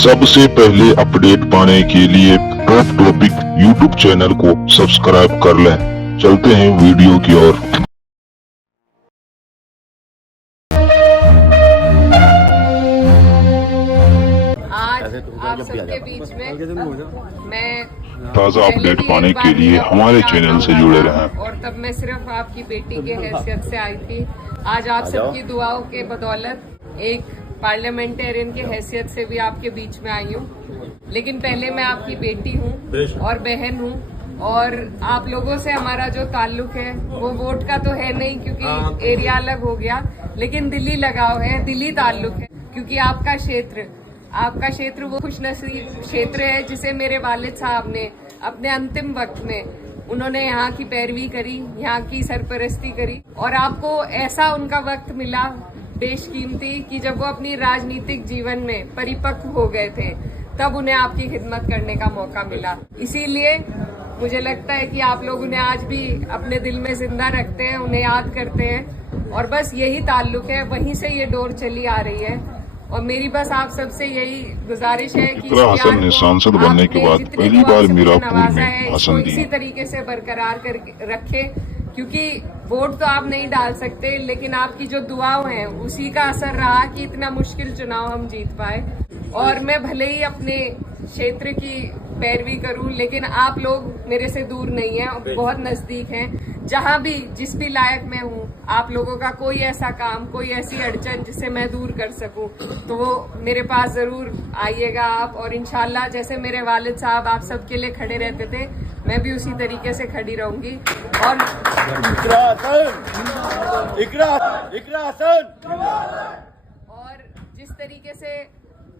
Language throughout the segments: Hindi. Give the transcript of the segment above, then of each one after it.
सबसे पहले अपडेट पाने के लिए टॉप टॉपिक यूट्यूब चैनल को सब्सक्राइब कर लें। चलते हैं वीडियो की ओर। आज आप सबके बीच में मैं ताज़ा अपडेट पाने के लिए हमारे चैनल से जुड़े रहें। और तब मैं सिर्फ आपकी बेटी के हैसियत से आई थी। आज आप सबकी दुआओं के बदौलत एक पार्लियामेंटेरियन की हैसियत से भी आपके बीच में आई हूँ। लेकिन पहले मैं आपकी बेटी हूँ और बहन हूँ, और आप लोगों से हमारा जो ताल्लुक है वो वोट का तो है नहीं, क्योंकि एरिया अलग हो गया, लेकिन दिल्ली लगाव है, दिल्ली ताल्लुक है। क्योंकि आपका क्षेत्र वो खुशनसीब क्षेत्र है जिसे मेरे वालिद साहब ने अपने अंतिम वक्त में उन्होंने यहाँ की पैरवी करी, यहाँ की सरपरस्ती करी, और आपको ऐसा उनका वक्त मिला बेशकीमती कि जब वो अपनी राजनीतिक जीवन में परिपक्व हो गए थे, तब उन्हें आपकी खिदमत करने का मौका मिला। इसीलिए मुझे लगता है कि आप लोग उन्हें आज भी अपने दिल में जिंदा रखते हैं, उन्हें याद करते हैं, और बस यही ताल्लुक है, वहीं से ये डोर चली आ रही है। और मेरी बस आप सबसे यही गुजारिश है कि इकरा हसन ने सांसद बनने के बाद पहली बार मीरापुर में भाषण इसी तरीके से बरकरार कर रखे, क्योंकि वोट तो आप नहीं डाल सकते, लेकिन आपकी जो दुआएं हैं उसी का असर रहा कि इतना मुश्किल चुनाव हम जीत पाए। और मैं भले ही अपने क्षेत्र की पैरवी करूं, लेकिन आप लोग मेरे से दूर नहीं हैं और बहुत नजदीक हैं। जहां भी जिस भी लायक मैं हूं, आप लोगों का कोई ऐसा काम, कोई ऐसी अड़चन जिसे मैं दूर कर सकूं, तो वो मेरे पास जरूर आइएगा आप। और इंशाल्लाह जैसे मेरे वालिद साहब आप सबके लिए खड़े रहते थे, मैं भी उसी तरीके से खड़ी रहूंगी। और जिस तरीके से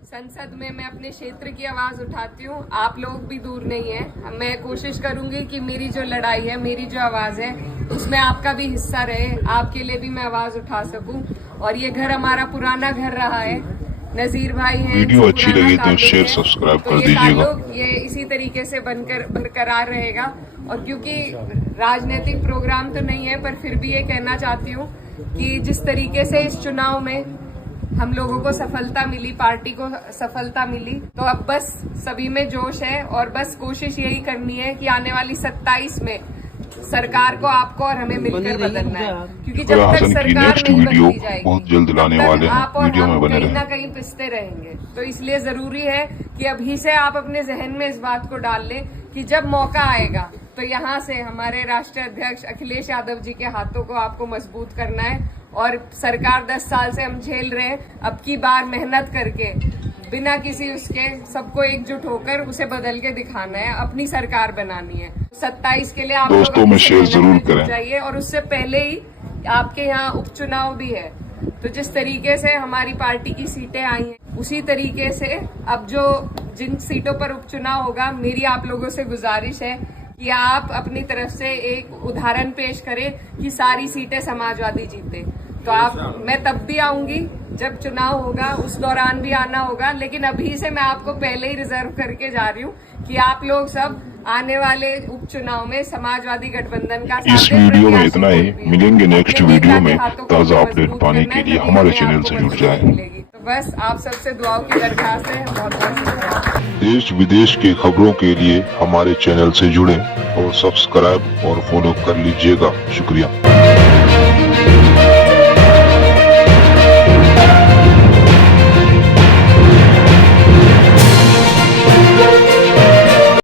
संसद में मैं अपने क्षेत्र की आवाज उठाती हूँ, आप लोग भी दूर नहीं है। मैं कोशिश करूंगी कि मेरी जो लड़ाई है, मेरी जो आवाज है, उसमें आपका भी हिस्सा रहे, आपके लिए भी मैं आवाज उठा सकूं। और ये घर हमारा पुराना घर रहा है, नजीर भाई हैं। वीडियो अच्छी लगी तो शेयर सब्सक्राइब कर दीजिएगा। ये इसी तरीके से बरकरार रहेगा। और क्योंकि राजनीतिक प्रोग्राम तो नहीं है, पर फिर भी ये कहना चाहती हूँ कि जिस तरीके से इस चुनाव में हम लोगों को सफलता मिली, पार्टी को सफलता मिली, तो अब बस सभी में जोश है, और बस कोशिश यही करनी है कि आने वाली 27 में सरकार को आपको और हमें मिलकर बदलना है। क्योंकि जब तक सरकार नहीं बदली जाएगी, बहुत जल्द लाने वाले हैं, आप और वीडियो में हम बने कहीं ना कहीं पिसते रहेंगे। तो इसलिए जरूरी है कि अभी से आप अपने जहन में इस बात को डाल लें कि जब मौका आएगा तो यहाँ से हमारे राष्ट्रीय अध्यक्ष अखिलेश यादव जी के हाथों को आपको मजबूत करना है। और सरकार 10 साल से हम झेल रहे हैं, अब की बार मेहनत करके बिना किसी उसके सबको एकजुट होकर उसे बदल के दिखाना है, अपनी सरकार बनानी है। 27 के लिए आप दोस्तों में शेयर जरूर करें चाहिए। और उससे पहले ही आपके यहाँ उपचुनाव भी है, तो जिस तरीके से हमारी पार्टी की सीटें आई हैं, उसी तरीके से अब जो जिन सीटों पर उपचुनाव होगा, मेरी आप लोगों से गुजारिश है कि आप अपनी तरफ से एक उदाहरण पेश करें कि सारी सीटें समाजवादी जीते। तो मैं तब भी आऊंगी जब चुनाव होगा, उस दौरान भी आना होगा, लेकिन अभी से मैं आपको पहले ही रिजर्व करके जा रही हूँ कि आप लोग सब आने वाले उपचुनाव में समाजवादी गठबंधन का इस वीडियो में इतना ही। मिलेंगे नेक्स्ट वीडियो में। ताज़ा अपडेट पाने के लिए हमारे चैनल से जुड़ जाएं। तो बस आप सबसे दुआओं की दरख्वास्त है। बहुत बहुत शुक्रिया। देश विदेश की खबरों के लिए हमारे चैनल से जुड़ें और सब्सक्राइब और फॉलो कर लीजिएगा। शुक्रिया।